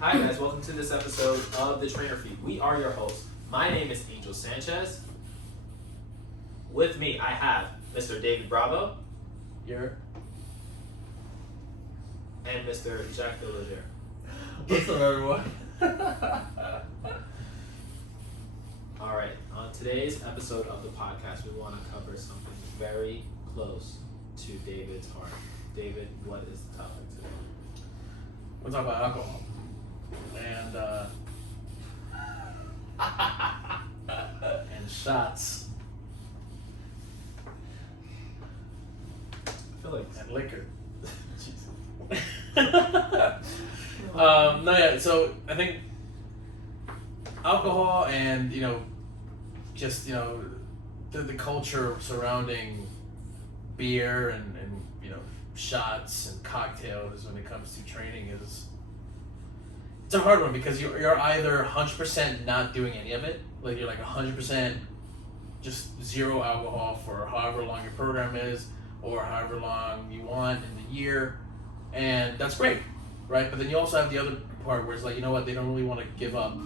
Hi guys, welcome to this episode of The Trainer Feed. We are your hosts. My name is Angel Sanchez. With me, I have Mr. David Bravo. Here. And Mr. Jacques Delager. What's up, everyone? Alright, on today's episode of the podcast, we want to cover something very close to David's heart. David, what is the topic today? We'll talk about alcohol. And and shots. I feel like And liquor. No, yeah, so I think alcohol and, just, the culture surrounding beer and shots and cocktails when it comes to training is, it's a hard one because you're either 100% not doing any of it, like you're like 100% just zero alcohol for however long your program is or however long you want in the year, and that's great, right? But then you also have the other part where it's like, you know what, they don't really want to give up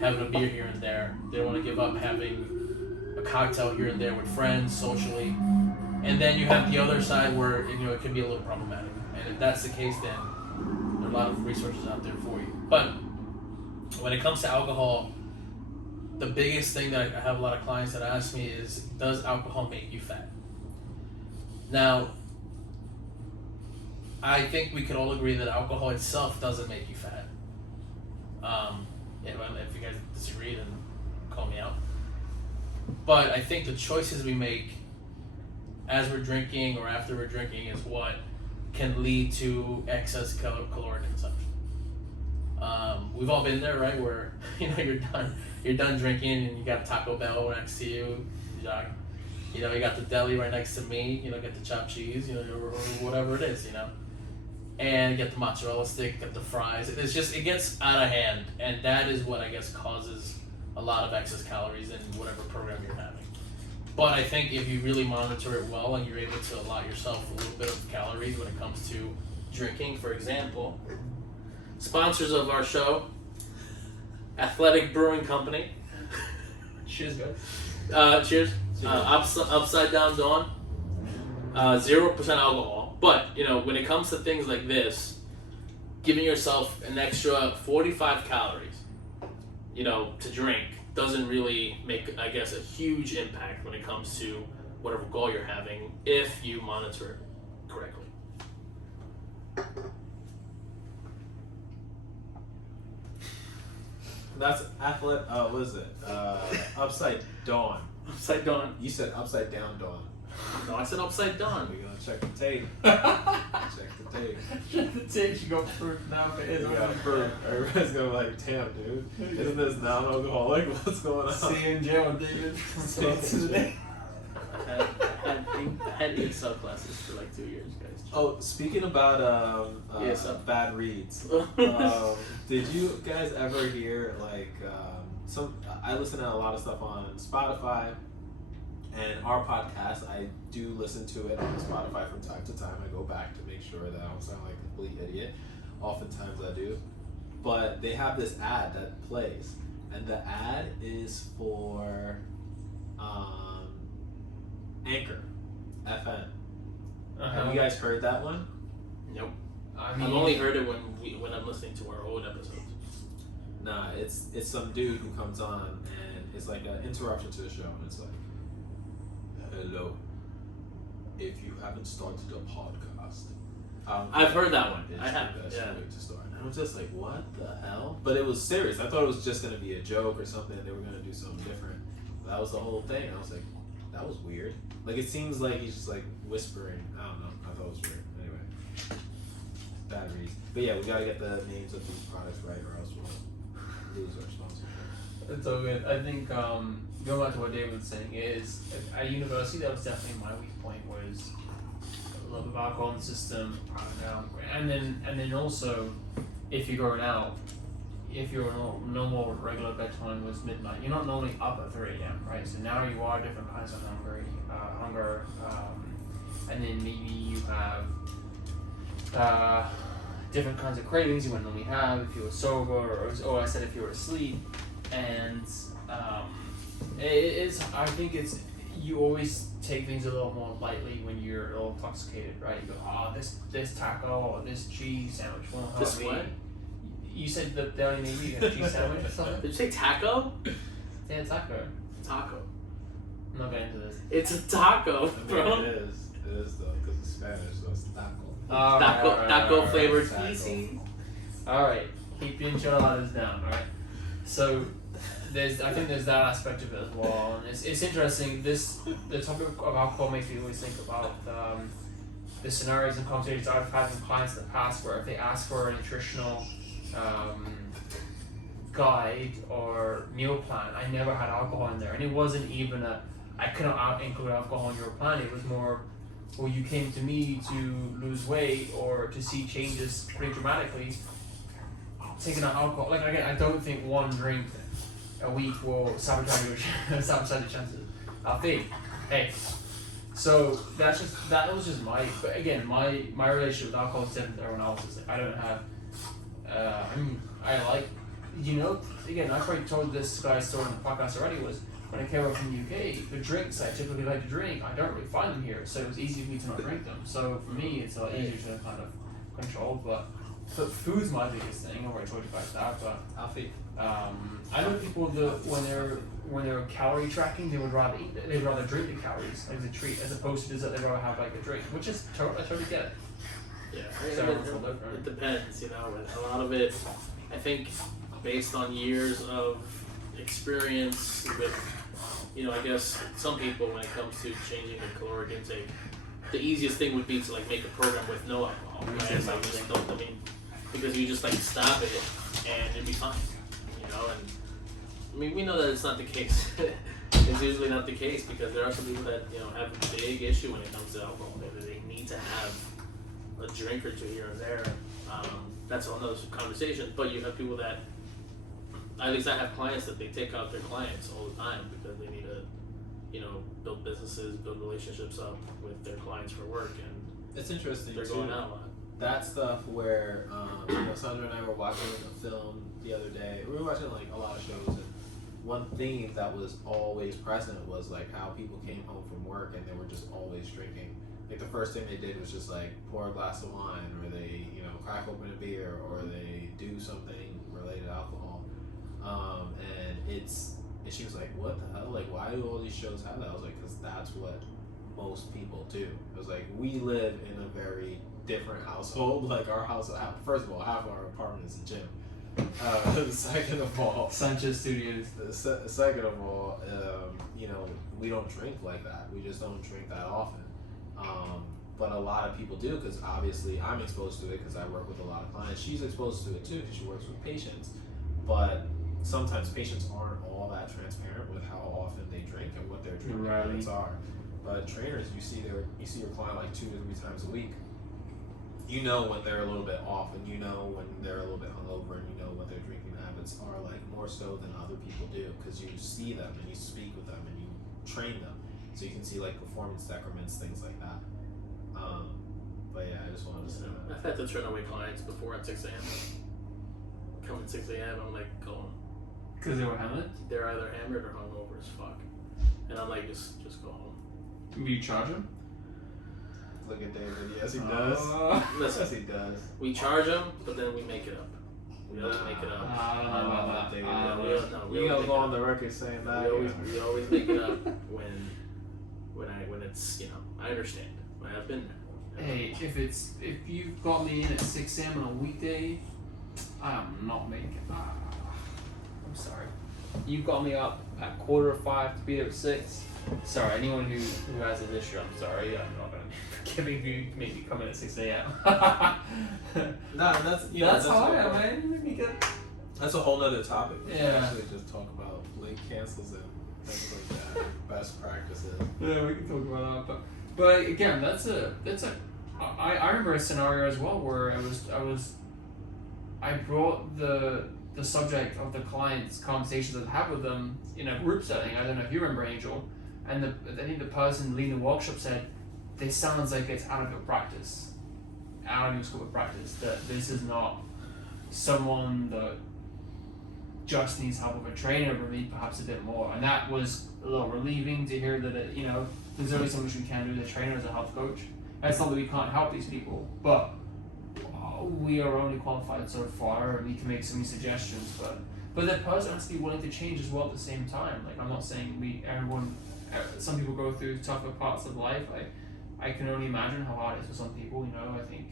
having a beer here and there. They don't want to give up having a cocktail here and there with friends socially. And then you have the other side where it can be a little problematic. And if that's the case, then there are a lot of resources out there for you. But when it comes to alcohol, the biggest thing that I have a lot of clients that ask me is, does alcohol make you fat? Now, I think we could all agree that alcohol itself doesn't make you fat. If you guys disagree, then call me out. But I think the choices we make as we're drinking or after we're drinking is what can lead to excess caloric consumption. We've all been there, right? Where you're done drinking and you got Taco Bell next to you, you got the deli right next to me, get the chopped cheese, or whatever it is, and get the mozzarella stick, get the fries. It gets out of hand, and that is what I guess causes a lot of excess calories in whatever program you're having. But I think if you really monitor it well and you're able to allot yourself a little bit of calories when it comes to drinking, for example, sponsors of our show, Athletic Brewing Company. Cheers, guys. Cheers. Upside Down Dawn. 0% alcohol. But, when it comes to things like this, giving yourself an extra 45 calories, to drink doesn't really make, I guess, a huge impact when it comes to whatever goal you're having if you monitor it correctly. That's athletic. What is it? Upside Dawn. Upside Down. You said upside down dawn. No, I said upside down. We're gonna check the tape. Check the tape. Check the tape. You got proof now if it is. We got proof. Everybody's gonna be like, damn, dude, isn't this non-alcoholic? What's going on? See you in jail, David. Today. I had 8 subclasses for like 2 years, guys. Oh, speaking about bad reads, did you guys ever hear I listen to a lot of stuff on Spotify, and our podcast, I do listen to it on Spotify from time to time. I go back to make sure that I don't sound like a complete idiot. Oftentimes I do. But they have this ad that plays, and the ad is for Anchor FM. Have you guys heard that one? Nope. I've only heard it when I'm listening to our old episodes. Nah, it's some dude who comes on, and it's like an interruption to the show, and it's like, hello, if you haven't started a podcast, I've heard that one. It's I have. the best Yeah. way to start. And I was just like, what the hell? But it was serious. I thought it was just going to be a joke or something, and they were going to do something different. But that was the whole thing. I was like, that was weird. Like, it seems like he's just like whispering. I don't know. I thought it was weird. Anyway, bad reads. But yeah, we got to get the names of these products right, or else we'll lose our sponsorship. It's all good. I think going back to what David was saying is at university that was definitely my weak point, was a lot of alcohol in the system, and then also if you're going out, if your normal regular bedtime was midnight, you're not normally up at 3 a.m. right? So now you are different kinds of hunger, and then maybe you have different kinds of cravings you would normally have if you were sober, or I said if you were asleep, and I think it's, you always take things a little more lightly when you're a little intoxicated, right? You go, oh, this taco or this cheese sandwich won't help This me. what? You said that they only made you a cheese sandwich or something? Did you say taco? Yeah, taco. Taco. I'm not getting into this. It's a taco, I mean, bro. it is though, because it's Spanish, so it's taco. Taco flavored Taco. feces. Alright, keep your enchiladas down, alright? So, I think there's that aspect of it as well, and it's interesting. The topic of alcohol makes me always think about the scenarios and conversations I've had with clients in the past, where if they ask for a nutritional guide or meal plan, I never had alcohol in there, and it wasn't even I couldn't include alcohol in your plan. It was more, well, you came to me to lose weight or to see changes pretty dramatically. Taking out alcohol, like again, I don't think one drink a week will sabotage your chances. I think, hey, so that was just my. But again, my relationship with alcohol is different than everyone else's. Like, I don't have. I like, again, I probably told this guy's story on the podcast already. Was when I came over from the UK, the drinks I typically like to drink, I don't really find them here, so it was easy for me to not drink them. So for me, it's a lot easier to kind of control. But food's my biggest thing. I already told you about that, but. Alfie. I know people that when they're calorie tracking, they'd rather drink the calories like as a treat, as opposed to dessert. They'd rather have like a drink, which is I totally get it. Yeah, So it depends, and a lot of it, I think, based on years of experience with, I guess some people, when it comes to changing their caloric intake, the easiest thing would be to like make a program with no alcohol, right? It's like, just don't, because you just like stop it and it'd be fine, and we know that it's not the case. It's usually not the case, because there are some people that have a big issue when it comes to alcohol. They need to have a drink or two here and there. That's another conversation. But you have people that, at least I have clients that they take out their clients all the time because they need to, build businesses, build relationships up with their clients for work, and It's interesting they're too. going out a lot. That stuff where Sandra and I were watching a film the other day. We were watching like a lot of shows, and one theme that was always present was like how people came home from work and they were just always drinking. Like the first thing they did was just like pour a glass of wine, or they crack open a beer, or they do something related to alcohol. And she was like, what the hell? Like, why do all these shows have that? I was like, because that's what most people do. It was like, we live in a very different household. Like our house, first of all, half of our apartment is a gym. Second of all, Sanchez Studios. Second of all, we don't drink like that. We just don't drink that often. But a lot of people do, because obviously I'm exposed to it because I work with a lot of clients. She's exposed to it too because she works with patients. But sometimes patients aren't all that transparent with how often they drink and what their drinking habits are. But trainers, you see your client like 2 or 3 times a week. You know when they're a little bit off, and you know when they're a little bit hungover, and you know what their drinking habits are like more so than other people do, because you see them and you speak with them and you train them, so you can see like performance decrements, things like that. But yeah, I just wanted to say that. I've had to turn away clients before at 6 a.m. Come at 6 a.m. I'm like, go home. Because they were hammered? They're either hammered or hungover as fuck, and I'm like, just go home. Do you charge them? Look at David. Yes, he does. Listen, Yes, he does. we charge them, but then we make it up. We always make it up. I don't know about that. David, We you always gonna go make it on up. the record saying that? We always make it up when it's I understand. I've been there. Hey, if you've got me in at 6 a.m. on a weekday, I'm not making. I'm sorry. You got me up at 4:45 to be there at 6. Sorry, anyone who has this issue, I'm sorry. I'm not gonna giving you make me come in at 6 a.m. No, that's that's how I am, man. That's a whole nother topic. We should Yeah. actually just talk about late cancels and things like that, best practices. Yeah, we can talk about that, but again, I remember a scenario as well where I brought the subject of the client's conversations I've had with them in a group setting. I don't know if you remember, Angel, and I think the person leading the workshop said, "This sounds like it's out of your practice," out of your scope of practice. That this is not someone that just needs help with a trainer, but maybe perhaps a bit more. And that was a little relieving to hear that it, there's only so much we can do as a trainer, as a health coach. That's not that we can't help these people, but we are only qualified so far, and we can make so many suggestions. But the person has to be willing to change as well at the same time. Like, I'm not saying some people go through tougher parts of life. I can only imagine how hard it is for some people, I think.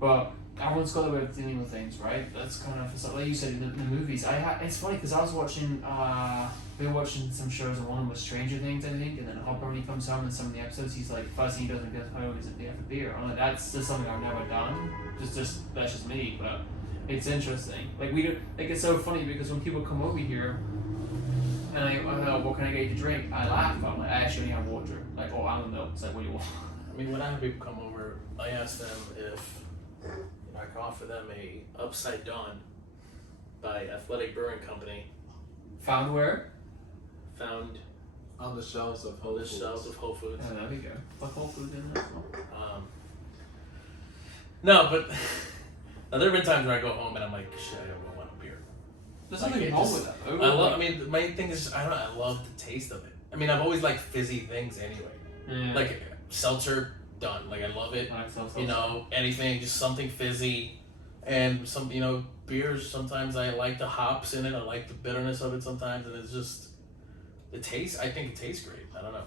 But everyone's got a way of dealing with things, right? That's kind of, like you said, in the movies. It's funny because I was watching, we were watching some shows, and one was Stranger Things, I think, and then Hopper, when he comes home in some of the episodes, he's like, first thing he does when he gets home is he has a beer. I'm like, that's just something I've never done. That's just me, but it's interesting. Like, it's so funny because when people come over here, and I go, what can I get you to drink? I laugh. I'm like, I actually only have water. Like, almond milk. It's like, what do you want? I mean, when I have people come over, I ask them if I can offer them a Upside Dawn by Athletic Brewing Company. Found where? Found on the shelves of Whole Foods. Whole Foods. Oh, there we go. Put Whole Foods in there as well. No, but now there have been times where I go home and I'm like, shit, I don't want a beer. There's Like, nothing it wrong just- with that, though. I mean, my thing is, I don't know, I love the taste of it. I mean, I've always liked fizzy things anyway. Yeah. Like, seltzer, done. Like, I love it. Anything, just something fizzy. And some, beers, sometimes I like the hops in it. I like the bitterness of it sometimes. And it's just, I think it tastes great. I don't know.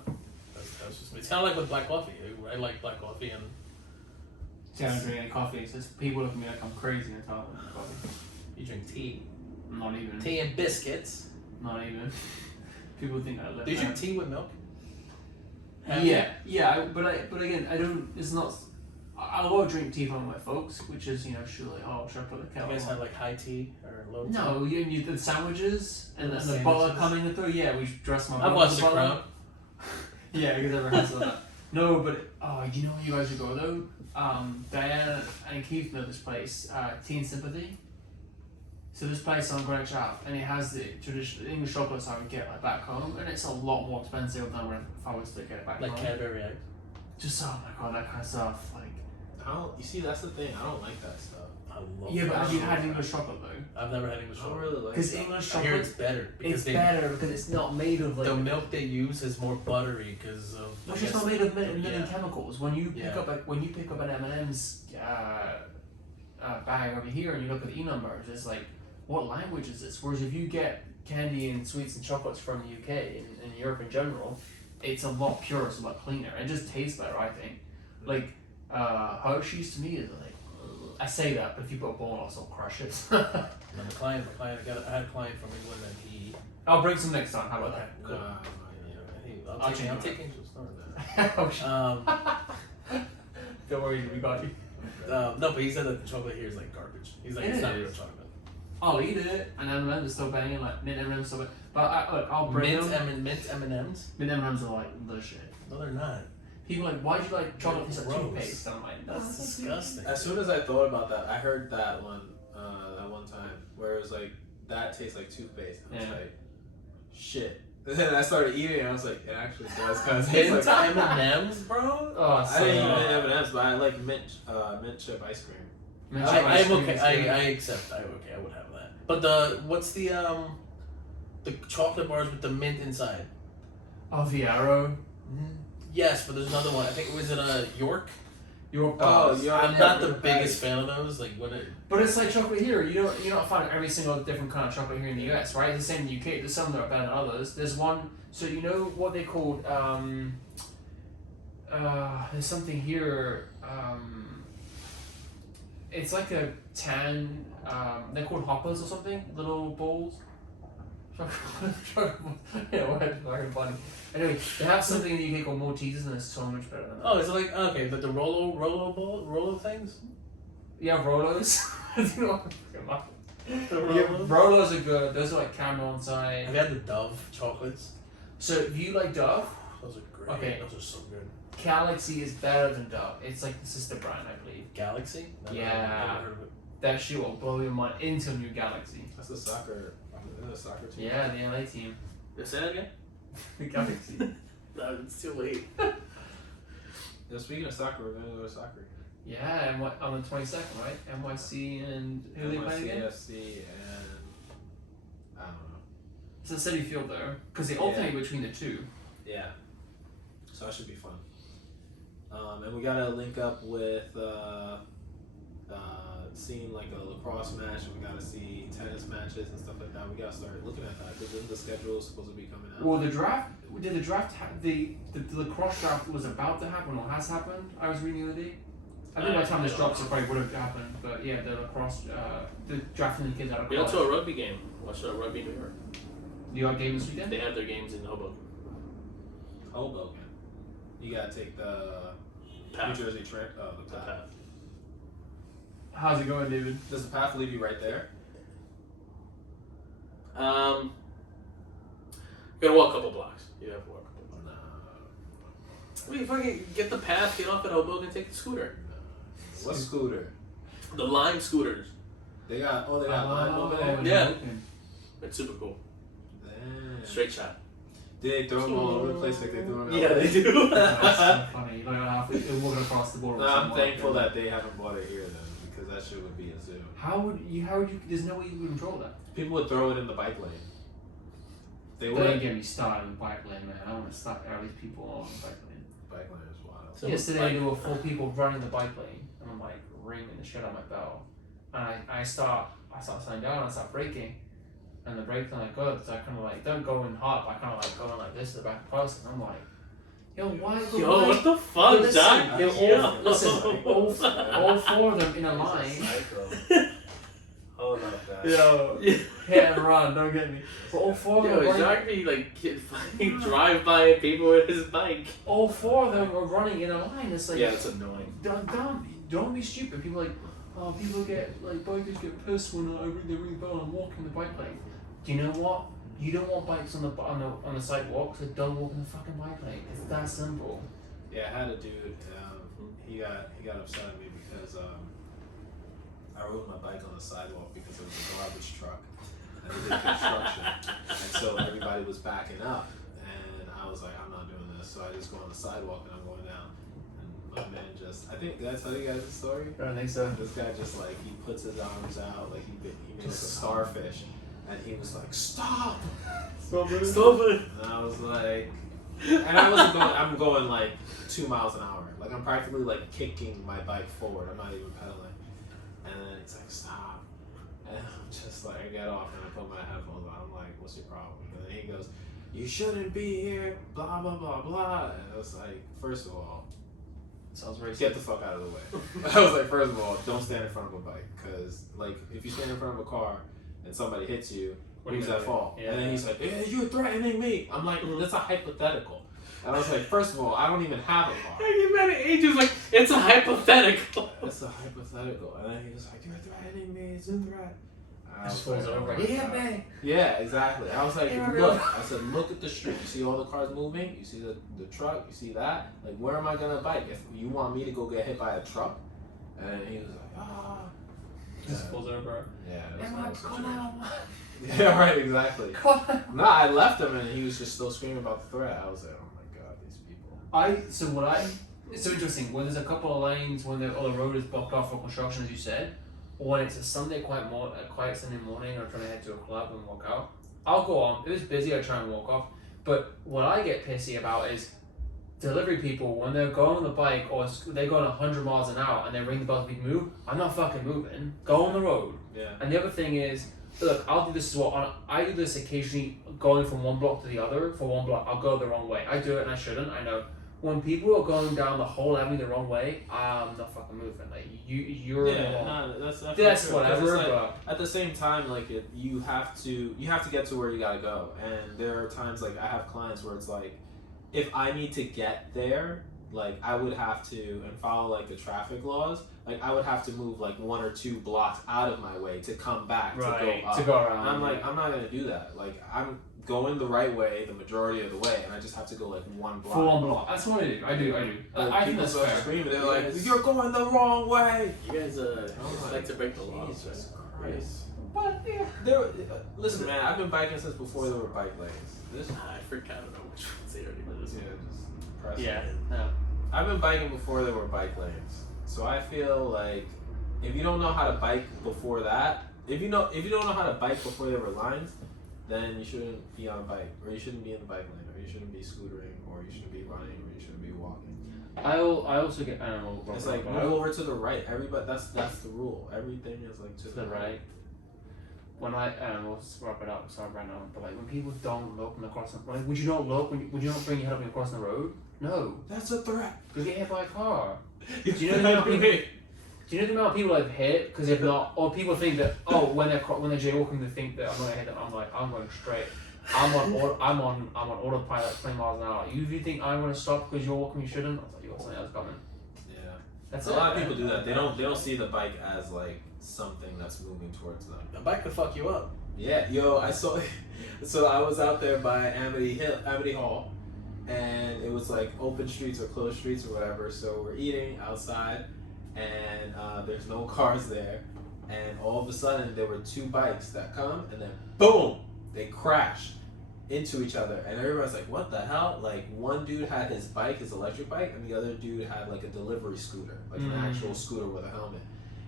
That's just me. It's kind of like with black coffee. I like black coffee and... See, I don't drink any coffee. It's just people look at me like I'm crazy and tell them coffee. You drink tea. Not even. Tea and biscuits. Not even. People think I live. Do you drink tea with milk? But again, I don't. It's not. I will drink tea from my folks, which is should I put the kettle? You guys on? have like high tea or low tea? No, you the sandwiches and the Sandwiches. butter coming through. Yeah, we dress my. I've butter watched with The butter. Crown. Yeah, because everyone has that. No, but you know where you guys should go though. Diana and Keith know this place, Tea and Sympathy. So this place on Greenwich Ave, and it has the traditional English chocolates I would get like back home, and it's a lot more expensive than if I was to get it back Like home. Cadbury eggs. Just oh my god, that kind of stuff. Like You see, that's the thing. I don't like that stuff. I love yeah, but have you had chocolate. English chocolate though? I've never had English I don't chocolate. really like Because that. English I hear chocolate, it's better because it's better because it's not made of like. the milk they use is more buttery because of. It's just not made of million Yeah. chemicals. When you pick Yeah. up when you pick up an M&M's bag over here and you look at the E numbers, it's like, what language is this? Whereas if you get candy and sweets and chocolates from the UK and Europe in general, it's a lot purer, it's a lot cleaner. It just tastes better, I think. Like Hershey's to me is like, I say that, but if you put a ball, I'll still crush it. And the client, I had a client from England and he. I'll bring some next time. How about that? Cool. I'll change I'm it. taking some story. Oh, shit. Don't worry, we got you. No, but he said that the chocolate here is like garbage. He's like, It it's not is. real chocolate. I'll eat it, and M&M's are still banging, like mint M&M's still banging. But look, I'll bring them. Mint M&Ms? Mint M&M's are like the shit. No, they're not. People are like, why'd you like chocolate taste like Gross. toothpaste? I'm like, That's disgusting. As soon as I thought about that, I heard that one time where it was like, that tastes like toothpaste. I was Yeah. like, shit. And then I started eating it and I was like, it actually does kind of Mint taste like M&Ms, bro? Oh, I didn't eat so mint M&M's, but I like mint chip ice cream. mint I'm ice cream okay. is I good. accept. I would have that. But what's the chocolate bars with the mint inside? Oh, Viaro. Yes, but there's another one. I think was it York? York Oh, bars. York. I'm Yeah, not the York biggest Pie. fan of those. Like when it. But it's like chocolate here. You don't find every single different kind of chocolate here in the US, right? It's the same in the UK. There's some that are better than others. There's one. So you know what they called? There's something here. It's like a tan. They're called hoppers or something. Little balls. Yeah, what? Fucking funny. Anyway, they have something in the UK called Maltesers, and it's so much better than that. Oh, is it like okay? The Rolo things? Yeah, Rolos. Do you know what I'm talking about? The Yeah, Rolos? Rolos are good. Those are like caramel inside. Have you had the Dove chocolates? So if you like Dove, Those are great. Okay. Those are so good. Galaxy is better than Dove. It's like the sister brand, I believe. Galaxy? Yeah. Never heard of it. That shit will blow your mind into a new Galaxy. That's a soccer team. Yeah, the LA team. Say that again? The Galaxy. No, it's too late. Yeah, speaking of soccer, we're gonna go to soccer. Yeah, and what on the 22nd, right? NYC and who they playing again? NYCFC and I don't know. It's a City Field though, because they alternate between the two. Yeah. So that should be fun. And we gotta link up with seeing like a lacrosse match. We gotta see tennis matches and stuff like that. We gotta start looking at that because then the schedule is supposed to be coming out. Well, the draft the lacrosse draft was about to happen or has happened. I was reading the other day. I think by the time this drops, it probably would have happened. But yeah, the lacrosse, the drafting the kids out of We college. went to a rugby game. Watched a rugby New York. New York game this weekend. They have their games in Hoboken. Hoboken. You gotta take the Path. New Jersey train. Oh, the The path. path. How's it going, David? Does the path leave you right there? Gotta walk a couple blocks. You have to walk a couple blocks. No. Well, you fucking get the path, get off at Hoboken, take the scooter. What scooter? The Lime scooters. They got Lime over there. Yeah. It's super cool. Damn. Straight shot. Did they throw them all over the place like they do in LA? Yeah, they do. That's so funny. Like they're walking across the border. No, I'm thankful that they haven't bought it here then, because that shit would be a zoo. How would you? There's no way you would control that. People would throw it in the bike lane. They Don't would. get me started on the bike lane, man. I want to stop all these people on the bike lane. Bike lane is wild. So Yesterday bike- there were 4 people running the bike lane, and I'm like ringing the shit out of my bell. And I start slowing down, and I start braking, and the brake kind of good, so I kind of like don't go in hard, but I kind of like going like this to the back of the person. I'm like, yo, why the Yo, bike? what the fuck, Listen, Doc? they're all, listen, all 4 of them in a line. Hold up, guys. Yo, Yeah. hit and run, don't get me. But all 4 of them, Yo, were Jacques be like fucking drive by people with his bike. all 4 of them were running in a line. It's like, Yeah, it's annoying. don't be stupid. People are like, oh, people get like bikers get pissed when I ring the ring bell and I'm walking the bike lane. Do you know what? You don't want bikes on the sidewalk, so don't walk in the fucking bike lane. It's that simple. Yeah, I had a dude. He got upset at me because I rode my bike on the sidewalk because it was a garbage truck and they did construction, and so everybody was backing up, and I was like, I'm not doing this, so I just go on the sidewalk and I'm going down, and my man I think did I tell you guys the story? I don't think so. This guy just like he puts his arms out like he made like a starfish, and he was like, stop. Stop it. And I was like, and I wasn't going, I'm going like 2 miles an hour. Like I'm practically like kicking my bike forward. I'm not even pedaling. And then it's like, stop. And I'm just like, I get off and I put my headphones on. I'm like, what's your problem? And then he goes, you shouldn't be here, blah, blah, blah, blah. And I was like, first of all, Sounds racist. get the fuck out of the way. I was like, first of all, don't stand in front of a bike. Because like, if you stand in front of a car and somebody hits you, who's at fault? Yeah. And then he's like, hey, you're threatening me. I'm like, that's a hypothetical. And I was like, first of all, I don't even have a car. You met at ages like it's a hypothetical. It's a hypothetical. And then he was like, you're threatening me. It's a threat. I Just was falls like, over. oh my Yeah, God. man. Yeah, exactly. I was like, Yeah, look. I said, look at the street. You see all the cars moving? You see the truck? You see that? Like, where am I going to bike? If you want me to go get hit by a truck? And he was like, ah. Just falls over. Yeah, it was Am I nice. gonna? Yeah, right, exactly. Come on. No, I left him and he was just still screaming about the threat. I was like, oh my God, these people. It's so interesting when there's a couple of lanes when all the road is blocked off for construction, as you said, or when it's a Sunday quiet Sunday morning, or trying to head to a club and walk out. I'll go on. If it's busy, I try and walk off. But what I get pissy about is delivery people when they're going on the bike or they're going 100 miles an hour and they ring the bell to be moved. I'm not fucking moving. Go on the road. Yeah. And the other thing is, look, I'll do this as well. I do this occasionally, going from one block to the other. For one block, I'll go the wrong way. I do it and I shouldn't. I know. When people are going down the whole avenue the wrong way, I'm not fucking moving. Like you're wrong. No, that's That's true. whatever. 'Cause it's like, But at the same time, like you have to get to where you gotta go, and there are times like I have clients where it's like, if I need to get there, like I would have to and follow like the traffic laws. Like I would have to move like 1 or 2 blocks out of my way to come back to go up. to go around. And I'm like, I'm not gonna do that. Like I'm going the right way the majority of the way, and I just have to go like 1 block. for one block. That's what I do. I do. Like, I think people that's start fair. screaming. They're Yes. like, "You're going the wrong way." You guys Oh my like to break the laws. Jesus Right? Christ. But yeah. Listen, man, I've been biking since before there were bike lanes. This, I forgot. I don't know which ones they already was. yeah, just depressing. Yeah. No. I've been biking before there were bike lanes. So I feel like if you don't know how to bike before that, if you don't know how to bike before there were lines, then you shouldn't be on a bike, or you shouldn't be in the bike lane, or you shouldn't be scootering, or you shouldn't be running, or you shouldn't be walking. I also get animal. It's like move over to the right. Everybody, that's the rule. Everything is like to the right. When we'll wrap it up. Sorry, right now. But like when people don't look when they're crossing, like would you not look would you not bring your head up when you're crossing the road? No. That's a threat. Go get hit by a car. Do you know the amount of people? Do you know the amount of people I've hit because if not, or people think that when they're jaywalking they think that I'm gonna hit them. I'm like I'm going straight. I'm on autopilot 20 miles an hour. You think I'm gonna stop because you're walking? You shouldn't. I was like you got something else coming. Yeah. That's a lot of people do that. They don't see the bike as like something that's moving towards them. The bike could fuck you up. Yeah, yo, I saw. So I was out there by Amity Hall, and it was like open streets or closed streets or whatever. So we're eating outside, and there's no cars there, and all of a sudden there were two bikes that come, and then boom, they crash into each other, and everybody's like, "What the hell?" Like one dude had his bike, his electric bike, and the other dude had like a delivery scooter, like an actual scooter with a helmet.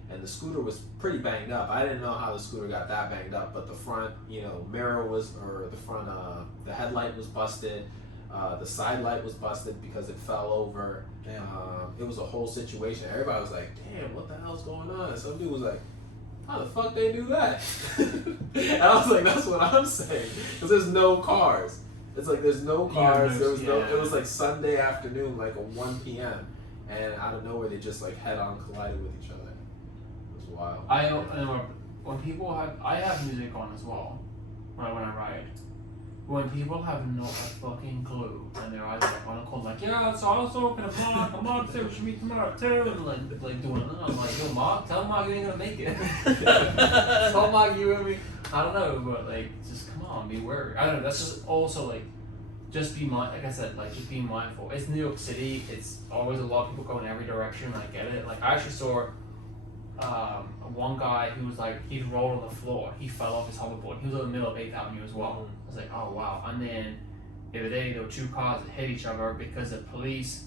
And the scooter was pretty banged up. I didn't know how the scooter got that banged up, but the front, mirror the headlight was busted. The side light was busted because it fell over. It was a whole situation. Everybody was like, "Damn, what the hell's going on?" And some dude was like, "How the fuck they do that?" And I was like, "That's what I'm saying." Because there's no cars. It's like there's no cars. There was no. It was like Sunday afternoon, like a 1 p.m. And out of nowhere, they just like head-on collided with each other. Wow. I when people I have music on as well when I ride. When people have not a fucking clue and they're either like on a call like, yeah, so I was talking to Mark said we should meet tomorrow too, and like doing it. I'm like, yo, Mark, tell Mark you ain't gonna make it. Tell Mark you and me. I don't know, but like, just come on, be wary. I don't know. That's just also like, just be like I said, like just be mindful. It's New York City. It's always a lot of people going in every direction. I get it. Like I actually saw. One guy who was like he'd rolled on the floor, he fell off his hoverboard. He was in the middle of 8th Avenue as well. I was like, oh wow. And then the other day there were two cars that hit each other because the police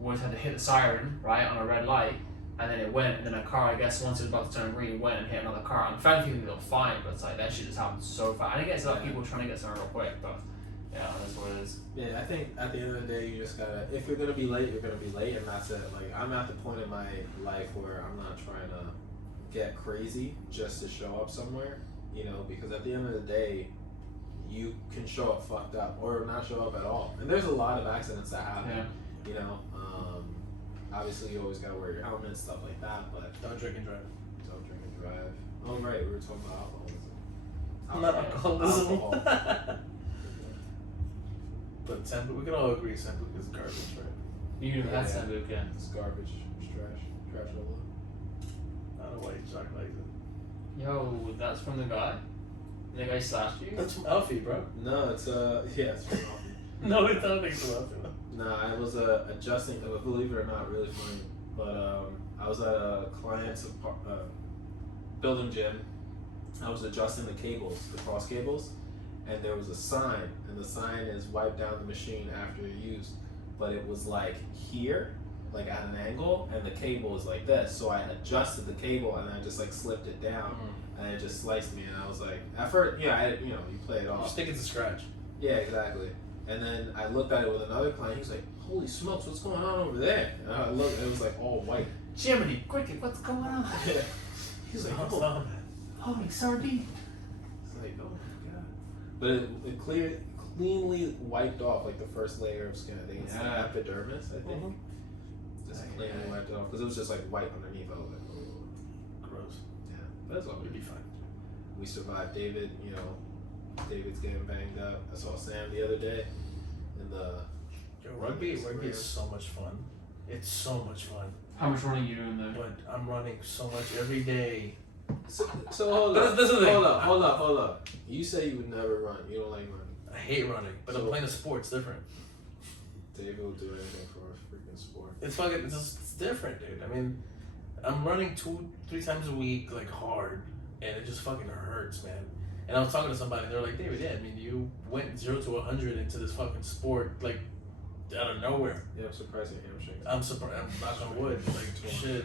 always had to hit the siren right on a red light, and then it went, and then a car, I guess once it was about to turn green, went and hit another car. And thankfully they were fine, but it's like that shit just happened so fast. And I guess a lot of people trying to get somewhere real quick, but yeah, that's what it is. Yeah, I think at the end of the day, you just gotta, if you're gonna be late, you're gonna be late, and that's it. Like, I'm at the point in my life where I'm not trying to get crazy just to show up somewhere, because at the end of the day, you can show up fucked up or not show up at all. And there's a lot of accidents that happen, obviously you always gotta wear your helmet and stuff like that, but don't drink and drive. Don't drink and drive. Oh, right, we were talking about alcoholism. Alcohol. But Sambuca, we can all agree Sambuca is garbage, right? You know that's Sambuca. It's garbage. It's trash all over. I don't know why you talk like that. Yo, that's from the guy? The guy slashed you? That's from Alfie, bro. No, it's it's from Alfie. No, it's not from Alfie. No, I was adjusting, believe it or not, really funny, but I was at a client's building gym. I was adjusting the cables, the cross cables, and there was a sign, and the sign is wipe down the machine after you're used, but it was like here, like at an angle, and the cable is like this, so I adjusted the cable and I just like slipped it down, and it just sliced me, and I was like, at first, you play it off. Just think it's a scratch. Yeah, exactly. And then I looked at it with another client. He was like, "Holy smokes, what's going on over there?" And I looked, and it was like all white. Jiminy, cricket, what's going on? Yeah. He's like, "Oh, holy sardine." It's like, oh my god. But it cleanly wiped off like the first layer of skin. I think it's the epidermis. I think. Just cleanly wiped it off because it was just like white underneath. I was like, oh. Gross. Yeah, that's all. We'd be fine. We survived. David's getting banged up. I saw Sam the other day in the. Rugby is so much fun. It's so much fun. How much running are you doing there? But I'm running so much every day. So hold up. Hold up. You say you would never run. You don't like running. I hate running, but I'm playing a sport. It's different. David will do anything for a freaking sport. It's different, dude. I mean, I'm running 2-3 times a week, like hard, and it just fucking hurts, man. And I was talking to somebody, and they're like, David, yeah, I mean, you went 0 to 100 into this fucking sport, like, out of nowhere. Yeah, I'm surprised your hamstrings. I'm surprised. I'm knock on wood. Like shit.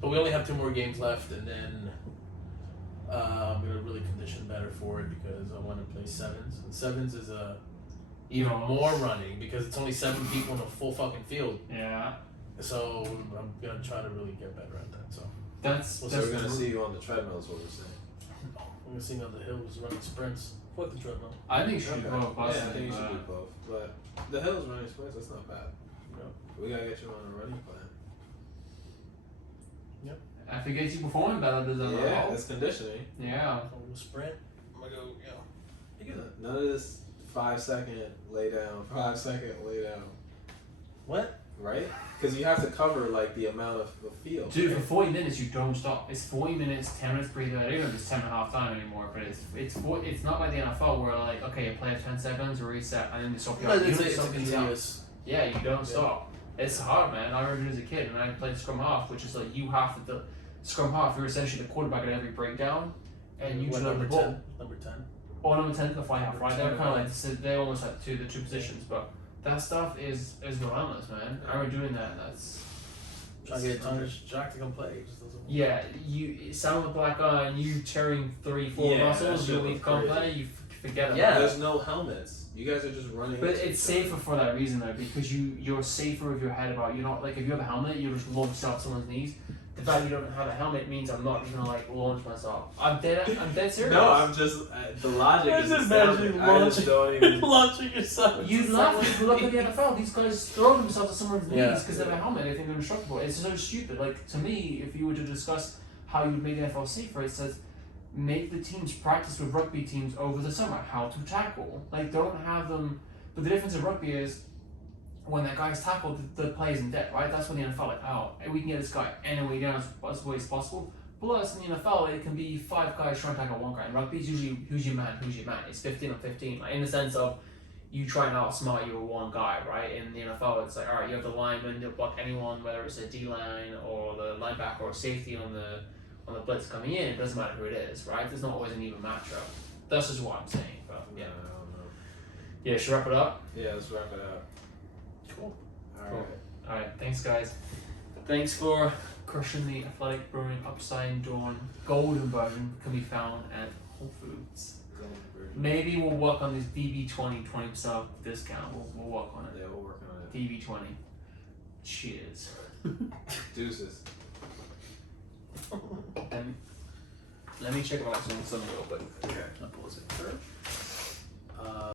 But we only have 2 more games left, and then I'm gonna really condition better for it because I want to play sevens. And sevens is even more running because it's only 7 people in a full fucking field. Yeah. So I'm gonna try to really get better at that. So So we're gonna see you on the treadmill. Is what we're saying. I'm gonna see on the hills running sprints. Fuck the treadmill. I think you should do both. Yeah, I Personally, think you should but- do both. But the hills running sprints, that's not bad. No. We gotta get you on a running plan. If it gets you performing better, does that Yeah, help? that's conditioning. Yeah. I'm gonna sprint. I'm gonna go. You know. None of this 5-second lay down, 5-second lay down, What? right? Because you have to cover like the amount of the field. Dude, for 40 minutes you don't stop. It's 40 minutes, 10 minutes breather. I don't even know if it's 10 and a half time anymore, but it's not like the NFL where like, okay, you play 10 seconds, reset, and then you stop. No, You it's don't a stop until- continuous. Yeah, you don't stop. It's hard, man. I remember as a kid, and I played scrum half, which is like you have to. The scrum half, you're essentially the quarterback at every breakdown, and you What, deliver number the ball. 10? Number 10. Or number 10 to the fly half, Number right? They're 10, kind of right. like they're almost like the two positions, but that stuff is relentless, man. I remember doing that. And that's Trying to get Jack to come play. It just doesn't work. yeah. You sound with a black eye, and you tearing 3-4 Yeah, muscles. that You shit leave was come crazy. play. You forget about Yeah. it. There's no helmets. You guys are just running. But into it's each other. safer for that reason though, because you're safer with your head about you're not like if you have a helmet, you just launch yourself someone's knees. The fact you don't have a helmet means I'm not gonna like launch myself. I'm dead serious. No, I'm just the logic I is just astounding. imagine I just don't even. launching yourself. You laugh if you look at the NFL. These guys throw themselves at someone's Yeah. knees because they have a helmet. They think they're indestructible. It's so stupid. Like to me, if you were to discuss how you would make the NFL safer, it says make the teams practice with rugby teams over the summer how to tackle. Like don't have them. But the difference in rugby is when that guy's tackled, the play isn't dead, right? That's when the NFL like, oh, we can get this guy any way down as way as possible. Plus, in the NFL, it can be 5 guys trying to tackle 1 guy. In rugby, it's usually who's your man. It's 15 on 15, like, in the sense of you try and outsmart your 1 guy, right? In the NFL, it's like, all right, you have the lineman, you'll block anyone, whether it's a D-line or the linebacker or safety on the blitz coming in. It doesn't matter who it is, right? There's not always an even matchup. That's just what I'm saying, but yeah. I don't know. Yeah, should we wrap it up? Yeah, let's wrap it up. Cool. All Cool. right. Alright, thanks guys. Thanks for crushing the Athletic Brewing Upside Down golden version can be found at Whole Foods. Maybe we'll work on this VB20 20% discount. We'll work on it. Yeah, we're working on it. VB20. Cheers. Deuces. And let me check out something real quick. Okay. I'll pause it.